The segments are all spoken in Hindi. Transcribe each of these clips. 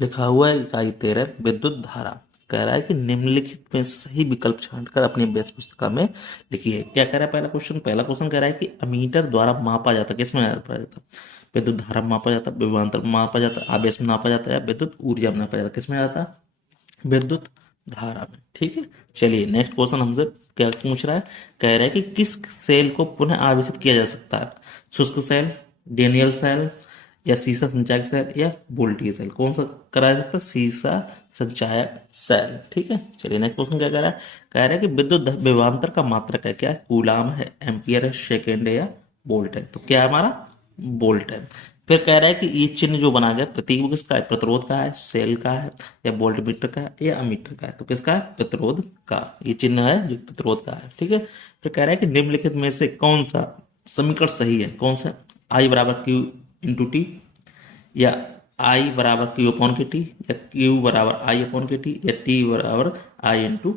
लिखा हुआ है इकाई 13 विद्युत धारा। कह रहा है कि निम्नलिखित में सही विकल्प छांटकर अपनी अभ्यास पुस्तिका में लिखिए। क्या कह रहा है पहला क्वेश्चन कह रहा है कि अमीटर द्वारा मापा जाता, किसमें मापा जाता? विद्युत धारा में मापा जाता, विभवांतर में मापा जाता, आवेश में नापा जाता है, या विद्युत ऊर्जा में नापा जाता, किसमें जाता? विद्युत धारा में। ठीक है, चलिए नेक्स्ट क्वेश्चन हमसे क्या पूछ रहा है। कह रहा है कि किस सेल को पुनः आवेशित किया जा सकता है? शुष्क सेल, डेनियल सेल, या सीसा संचायक सेल, या वोल्टेज सेल? कौन सा करा है? पर सीसा संचायक सेल। ठीक है, चलिए नेक्स्ट क्वेश्चन क्या कह रहा है। कह रहा है कि विद्युत विभवांतर का मात्रक है, क्या है? कूलाम है, एम्पियर है, सेकेंड है, या वोल्ट है? तो क्या है हमारा? वोल्ट है। फिर कह रहा है कि ये चिन्ह जो बना गया प्रतीक वो किसका है? प्रतिरोध का है, सेल का है, या वोल्टमीटर का है, या अमीटर का है? तो किसका है? प्रतिरोध का। ये चिन्ह है जो प्रतिरोध का है। ठीक है, फिर कह रहा है कि निम्नलिखित में से कौन सा समीकरण सही है? कौन सा? आई बराबर क्यू इंटू टी, या आई बराबर क्यू अपॉन के टी, या क्यू बराबर आई अपॉन के टी, या टी बराबर आई इंटू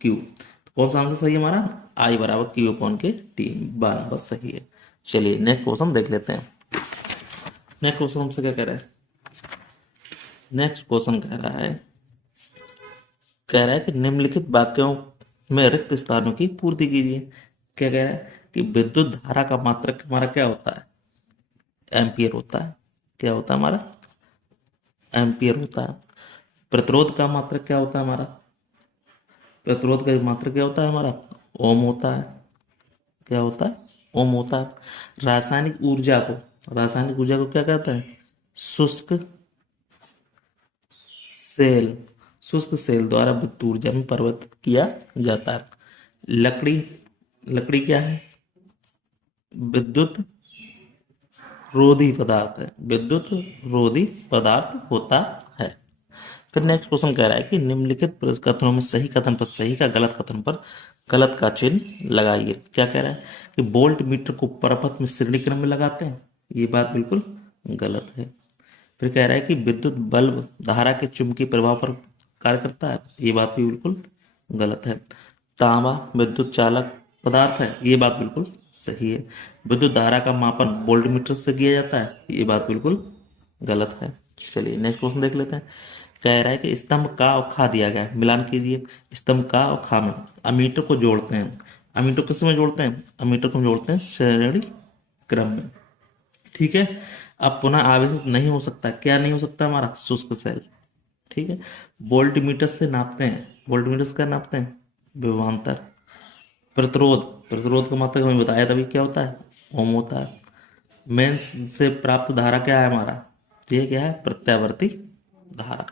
क्यू? तो कौन सा आंसर सही है हमारा? आई बराबर क्यू अपॉन के टी बराबर सही है। चलिए नेक्स्ट क्वेश्चन देख लेते हैं। नेक्स्ट क्वेश्चन हमसे क्या कह रहा है? नेक्स्ट क्वेश्चन कह रहा है कि निम्नलिखित वाक्यों में रिक्त स्थानों की पूर्ति कीजिए। क्या कह रहा है कि विद्युत धारा का मात्रक हमारा क्या होता है? एम्पियर होता है। क्या होता है हमारा? एम्पियर होता है। प्रतिरोध का मात्रक क्या होता है हमारा? प्रतिरोध का मात्रक क्या होता है हमारा? ओम होता है। क्या होता है? ओम होता है। रासायनिक ऊर्जा को क्या कहते हैं? शुष्क सेल। शुष्क सेल द्वारा विद्युत ऊर्जा में परिवर्तित किया जाता है। लकड़ी, लकड़ी क्या है? विद्युत रोधी पदार्थ है। विद्युत रोधी पदार्थ होता है। फिर नेक्स्ट क्वेश्चन कह रहा है कि निम्नलिखित कथनों में सही कथन पर सही का, गलत कथन पर गलत का चिन्ह लगाइए। क्या कह रहा है कि वोल्ट मीटर को परपथ में श्रेणी क्रम में लगाते हैं। ये बात बिल्कुल गलत है। फिर कह रहा है कि विद्युत बल्ब धारा के चुंबकीय प्रभाव पर कार्य करता है। ये बात भी बिल्कुल गलत है। तांबा विद्युत चालक पदार्थ है। ये बात बिल्कुल सही है। विद्युत धारा का मापन वोल्टमीटर से किया जाता है। ये बात बिल्कुल गलत है। चलिए नेक्स्ट क्वेश्चन देख लेते हैं। कह रहा है कि स्तंभ का और खा दिया गया है, मिलान कीजिए। स्तंभ का और खा में अमीटर को जोड़ते हैं। अमीटर किस में जोड़ते हैं? अमीटर को हम जोड़ते हैं श्रेणी क्रम में। ठीक है, अब पुनः आवेशित नहीं हो सकता। क्या नहीं हो सकता हमारा? शुष्क सेल। ठीक है, वोल्ट मीटर से नापते हैं। वोल्ट मीटर से क्या नापते हैं? विभवांतर। प्रतिरोध, प्रतिरोध का मात्रक हमें बताया तभी क्या होता है? ओम होता है। मेंस से प्राप्त धारा क्या है हमारा? ये क्या है? प्रत्यावर्ती धारा।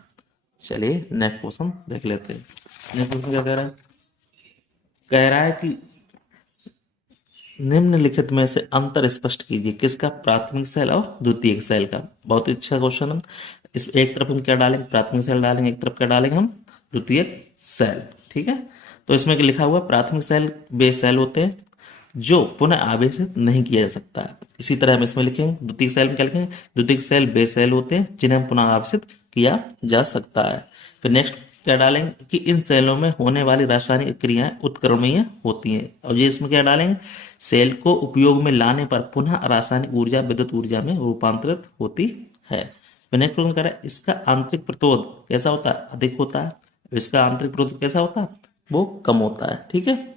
चलिए नेक्स्ट क्वेश्चन देख लेते हैं। नेक्स्ट क्वेश्चन क्या कह रहा है? कह रहा है कि निम्नलिखित में से अंतर स्पष्ट कीजिए। किसका? प्राथमिक सेल और द्वितीयक सेल का। बहुत ही अच्छा क्वेश्चन है। इस एक तरफ हम क्या डालेंगे? प्राथमिक सेल डालेंगे, एक तरफ क्या डालेंगे हम? द्वितीयक सेल। ठीक है, तो इसमें लिखा हुआ प्राथमिक सेल वे सेल होते हैं जो पुनः आवेशित नहीं किया जा सकता है। इसी तरह हम इसमें लिखेंगे द्वितीयक सेल में क्या लिखेंगे? द्वितीयक सेल वे सेल होते हैं जिन्हें हम पुनः आवेशित किया जा सकता है। फिर नेक्स्ट क्या डालेंगे कि इन सेलों में होने वाली रासायनिक क्रियाएं उत्क्रमणीय होती हैं। और ये इसमें क्या डालेंगे? सेल को उपयोग में लाने पर पुनः रासायनिक ऊर्जा विद्युत ऊर्जा में रूपांतरित होती है। फिर नेक्स्ट क्वेश्चन करें, इसका आंतरिक प्रतिरोध कैसा होता है? अधिक होता है। इसका आंतरिक प्रतिरोध कैसा होता है? वो कम होता है। ठीक है,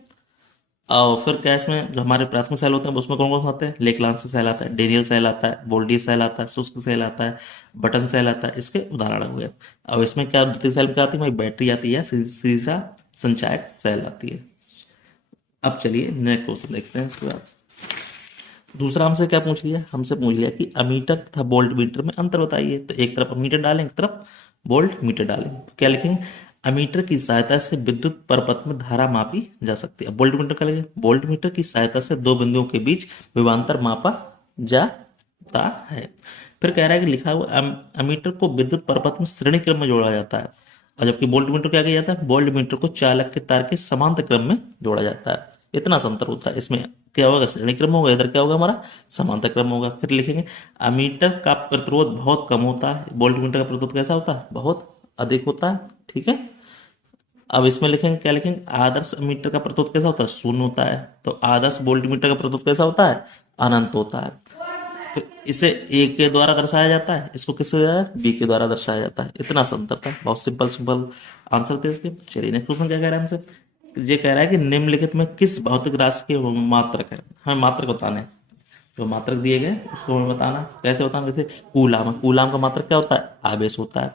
और फिर क्या इसमें जो हमारे प्राथमिक सेल होते हैं उसमें कौन कौन से आते हैं? लेकलांसी सेल आता है, डेनियल सेल आता है, वोल्डी सेल आता है, शुष्क सेल आता है, बटन सेल आता है। इसके उदाहरण हो गए। अब इसमें क्या द्वितीय सेल में क्या आती है? हमारी बैटरी आती है, सीसा संचायक सेल आती है। अब चलिए नेक्स्ट क्वेश्चन देखते हैं। इसके बाद दूसरा हमसे क्या पूछ लिया? हमसे पूछ लिया कि अमीटर तथा वोल्ट मीटर में अंतर बताइए। तो एक तरफ अमीटर डालें, एक तरफ वोल्ट मीटर डालें। तो क्या लिखेंगे? अमीटर की सहायता से विद्युत परपथ में धारा मापी जा सकती है। वोल्ट मीटर क्या लिखेंगे? वोल्ट मीटर की सहायता से दो बिंदुओं के बीच विभवांतर मापा जाता है। फिर कह रहा है कि लिखा हुआ अमीटर को विद्युत परपथ में श्रेणी क्रम में जोड़ा जाता है, और जबकि वोल्ट मीटर क्या किया जाता है? वोल्ट मीटर को चालक के तार के समांतर क्रम में जोड़ा जाता है। इतना सा अंतर होता है। इसमें क्या होगा? श्रेणी क्रम होगा, इधर क्या होगा हमारा? समांतर क्रम होगा। फिर लिखेंगे अमीटर का प्रतिरोध बहुत कम होता है, वोल्ट मीटर का प्रतिरोध कैसा होता है? बहुत अधिक होता है। ठीक है, अब इसमें लिखेंगे क्या लिखेंगे? आदर्श मीटर का प्रतिरोध कैसा होता है? शून्य होता है। तो आदर्श वोल्ट मीटर का प्रतिरोध कैसा होता है? अनंत होता है। तो इसे ए के द्वारा दर्शाया जाता है, इसको किससे बी के द्वारा दर्शाया जाता है। इतना सा अंतर था, बहुत सिंपल सिंपल आंसर थे इसके। चलिए नेक्स्ट क्वेश्चन क्या कह रहा है हमसे, ये कह रहा है कि निम्नलिखित में किस भौतिक राशि के मात्रक है, हमें मात्रक बताना है। जो मात्रक दिए गए उसको हमें बताना, कैसे बताना, जैसे कूलाम, कूलाम का मात्रक क्या होता है, आवेश होता है।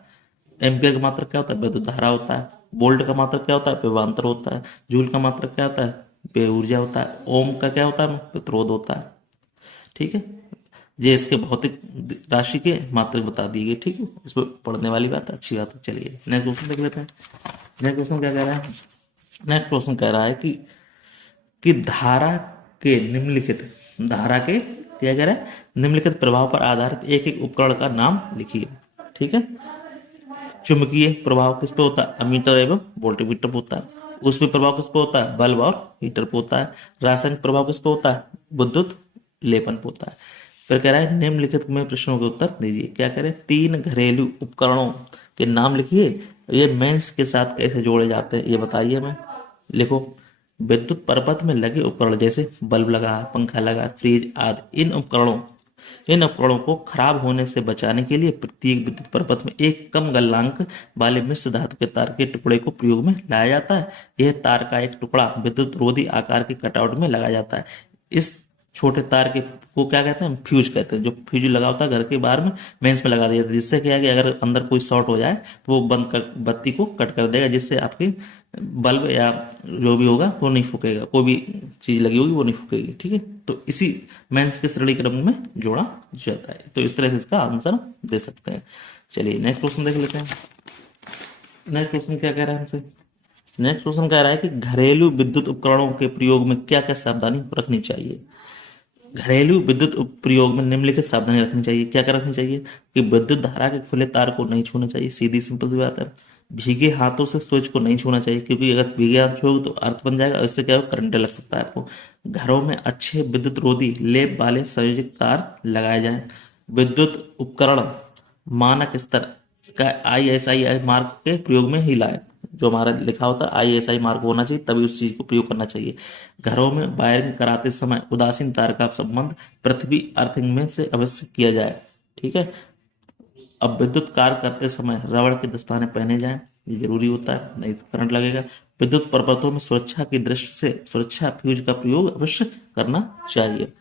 एम्पियर का मात्रक क्या होता है, विद्युत धारा होता है। वोल्ट का मात्रक क्या होता है, विभवांतर होता है। जूल का मात्रक क्या होता है, वे ऊर्जा होता है। ओम का क्या होता है, प्रतिरोध होता है। ठीक है, ये इसके भौतिक राशि के मात्रक बता दिए गए। ठीक है, इसमें पढ़ने वाली बात है, अच्छी बात है। चलिए नेक्स्ट क्वेश्चन देख लेते हैं। नेक्स्ट क्वेश्चन क्या कह रहा है, नेक्स्ट क्वेश्चन कह रहा है कि धारा के निम्नलिखित, धारा के क्या कह रहा है, निम्नलिखित प्रभाव पर आधारित एक एक उपकरण का नाम लिखिए। ठीक है, चुंबकीय प्रभाव किस पे होता है, अमीटर एवं वोल्टमीटर पे होता है। ऊष्मीय प्रभाव किस पे होता है, बल्ब और हीटर पे होता है। रासायनिक प्रभाव किस पे होता है, विद्युत लेपन पे होता है। फिर कह रहा है निम्नलिखित में प्रश्नों के उत्तर दीजिए। क्या करें, 3 घरेलू उपकरणों के नाम लिखिए, ये मेंस के साथ कैसे जोड़े जाते हैं ये बताइए हमें। लिखो, विद्युत परपथ में लगे उपकरण जैसे बल्ब लगा, पंखा लगा, फ्रिज आदि, इन उपकरणों को खराब होने से बचाने के लिए प्रत्येक विद्युत परपथ में एक कम गलनांक वाले मिश्र धातु के तार के टुकड़े को प्रयोग में लाया जाता है। यह तार का एक टुकड़ा विद्युत रोधी आकार के कटआउट में लगाया जाता है। इस छोटे तार के को क्या कहते हैं, फ्यूज कहते हैं। जो फ्यूज लगा होता है घर के बाहर में, मेंस में लगा दिया जाता है, जिससे क्या है कि अगर अंदर कोई शॉर्ट हो जाए तो वो बंद कर, बत्ती को कट कर देगा, जिससे आपकी बल्ब या जो भी होगा वो नहीं फूकेगा, कोई भी चीज लगी होगी वो नहीं फूकेगी। ठीक है, तो इसी मेंस के श्रेणी क्रम में जोड़ा जाता है। तो इस तरह से इसका आंसर दे सकते हैं। चलिए नेक्स्ट क्वेश्चन देख लेते हैं। नेक्स्ट क्वेश्चन क्या कह रहा है हमसे, नेक्स्ट क्वेश्चन कह रहा है कि घरेलू विद्युत उपकरणों के प्रयोग में क्या क्या सावधानी रखनी चाहिए। घरेलू विद्युत प्रयोग में निम्नलिखित सावधानी रखनी चाहिए। क्या क्या रखनी चाहिए, कि विद्युत धारा के खुले तार को नहीं छूना चाहिए, सीधी सिंपल सी बात है। भीगे हाथों से स्विच को नहीं छूना चाहिए, क्योंकि अगर भीगे हाथ छूओगे तो अर्थ बन जाएगा, इससे क्या होगा, करंट लग सकता है आपको। घरों में अच्छे विद्युत रोधी लेप वाले संयोजित तार लगाए जाएं। विद्युत उपकरण मानक स्तर का ISI मार्क के प्रयोग में ही लाए। जो हमारा लिखा होता है ISI मार्क होना चाहिए, तभी उस चीज को प्रयोग करना चाहिए। घरों में वायरिंग कराते समय उदासीन तार का संबंध पृथ्वी अर्थिंग में से अवश्य किया जाए। ठीक है, अब विद्युत कार्य करते समय रबड़ के दस्ताने पहने जाएं, ये जरूरी होता है, नहीं तो करंट लगेगा। विद्युत परपथों में सुरक्षा की दृष्टि से सुरक्षा फ्यूज का प्रयोग अवश्य करना चाहिए।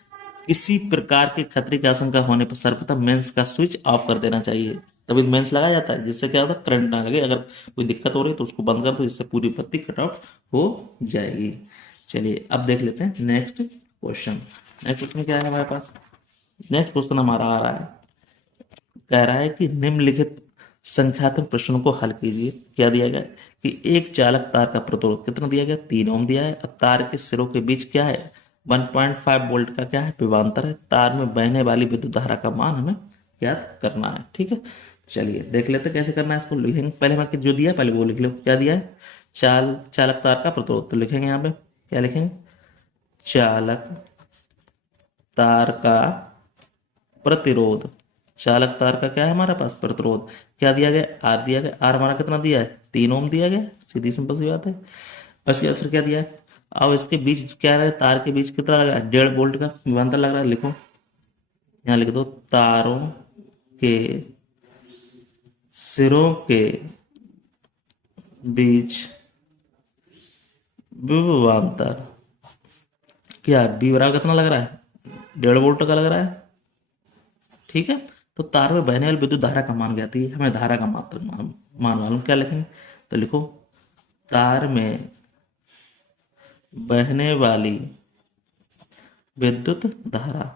किसी प्रकार के खतरे की आशंका होने पर सर्वप्रथम मेंस का स्विच ऑफ कर देना चाहिए, तभी मेंस लगाया जाता है, जिससे क्या होता है, करंट ना लगे। अगर कोई दिक्कत हो रही है तो उसको बंद कर दो, जिससे पूरी बत्ती कट आउट हो जाएगी। चलिए अब देख लेते हैं नेक्स्ट क्वेश्चन। नेक्स्ट क्वेश्चन क्या है हमारे पास, नेक्स्ट क्वेश्चन हमारा आ रहा है, कह रहा है कि निम्नलिखित संख्यात्मक प्रश्नों को हल कीजिए। क्या दिया गया कि एक चालक तार का प्रतिरोध कितना दिया गया, 3 ओम दिया है। और तार के सिरों के बीच क्या है, 1.5 वोल्ट का क्या है, विभवांतर है। तार में बहने वाली विद्युत धारा का मान हमें ज्ञात करना है। ठीक है, चलिए देख लेते हैं कैसे करना है। इसको लिखेंगे, पहले हमें जो दिया है पहले वो लिख लो। क्या दिया है, चालक तार का प्रतिरोध, तो लिखेंगे यहाँ पे क्या लिखेंगे, चालक तार का प्रतिरोध। चालक तार का क्या है हमारे पास, प्रतिरोध। क्या दिया गया, आर दिया गया। आर हमारा कितना दिया है, 3 ओम दिया गया, सीधी सिंपल सी बात है। उसके बाद फिर क्या दिया है, अब इसके बीच क्या है, तार के बीच कितना लगा है, 1.5 वोल्ट का विभवांतर लग रहा है। लिखो, यहाँ लिख दो, तारों के सिरों के बीच विभवांतर क्या है, बी बराबर कितना लग रहा है, 1.5 वोल्ट का लग रहा है। ठीक है, तो तार में बहने वाली विद्युत धारा का मान ज्ञात है, हमें धारा का मात्र मान मालूम। क्या लिखेंगे, तो लिखो, तार में बहने वाली विद्युत धारा।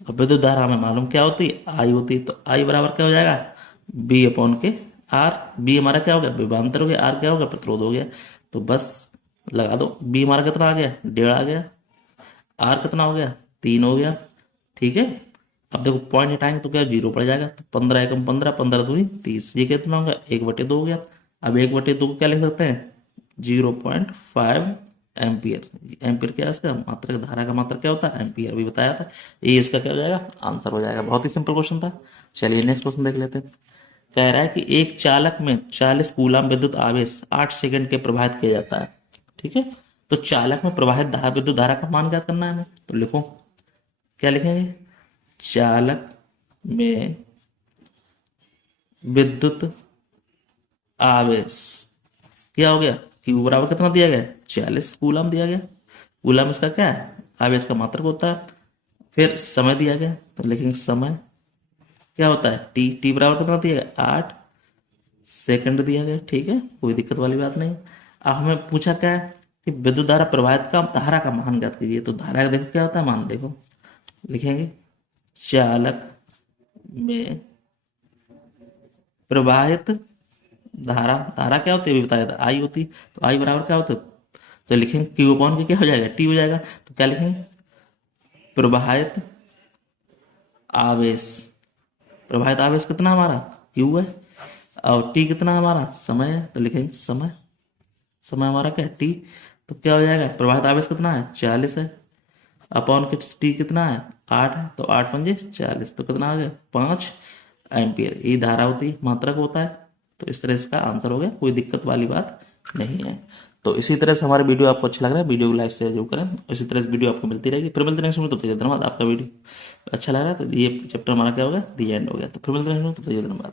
अब विद्युत धारा हमें मालूम क्या होती है, आई होती है। तो आई बराबर क्या हो जाएगा, बी अपॉन के आर। बी हमारा क्या हो गया, विभवांतर हो गया, आर क्या हो गया, प्रतिरोध हो गया। तो बस लगा दो, बी हमारा कितना आ गया, 1.5 आ गया। आर कितना हो गया, 3 हो गया। ठीक है, अब देखो पॉइंट हटाएंगे तो क्या 0 पड़ जाएगा। तो 15 एकम 15, 15 दूनी 30, ये कितना होगा, 1/2 हो गया। अब 1/2 को क्या लिख सकते हैं, 0.5 एम्पियर। एम्पियर क्या है इसका, मात्रक, धारा का मात्रक क्या होता है, एम्पियर, अभी बताया था। ये इसका क्या हो जाएगा, आंसर हो जाएगा। बहुत ही सिंपल क्वेश्चन था। चलिए नेक्स्ट क्वेश्चन देख लेते हैं। कह रहा है कि एक चालक में 40 कूलाम विद्युत आवेश 8 सेकंड के प्रवाहित किया जाता है। ठीक है, तो चालक में प्रवाहित विद्युत धारा का मान ज्ञात करना है हमें। तो लिखो, क्या लिखेंगे, चालक में विद्युत आवेश क्या हो गया, क्यू बराबर कितना दिया गया, 40 कूलम दिया गया। कूलम इसका क्या है, आवेश का मात्रक होता है। फिर समय दिया गया तो लिखेंगे समय क्या होता है, टी। टी बराबर कितना दिया गया, 8 सेकंड दिया गया। ठीक है, कोई दिक्कत वाली बात नहीं। अब हमें पूछा क्या है कि विद्युत धारा प्रवाहित का धारा का मान ज्ञात कीजिए। तो धारा का देखो क्या होता है, मान देखो लिखेंगे चालक में प्रवाहित धारा। धारा क्या होती है अभी बताया था, आई होती। तो आई बराबर क्या होता है, तो लिखेंगे क्यू अपॉन के क्या हो जाएगा, टी हो जाएगा। तो क्या लिखेंगे, प्रवाहित आवेश। प्रवाहित आवेश कितना हमारा, क्यू है, और टी कितना हमारा, समय है। तो लिखेंगे समय, समय हमारा क्या है, टी। तो क्या हो जाएगा, प्रवाहित आवेश कितना है, 40 है, अपॉन के टी कितना है, 8 है। तो 8 पंजे 40, तो कितना आ गया, 5 एम्पियर। ये धारा होती है, मात्रक होता है। तो इस तरह इसका आंसर हो गया, कोई दिक्कत वाली बात नहीं है। तो इसी तरह से हमारा वीडियो आपको अच्छा लग रहा है, वीडियो को लाइक शेयर जरूर करें। इसी तरह से वीडियो आपको मिलती रहेगी। फिर मिलते नेक्स्ट में, तब तक धन्यवाद। आपका वीडियो अच्छा लग रहा है तो ये चैप्टर हमारा क्या हो गया, दी एंड हो गया। तो फिर मिलते नेक्स्ट में, तब तक धन्यवाद।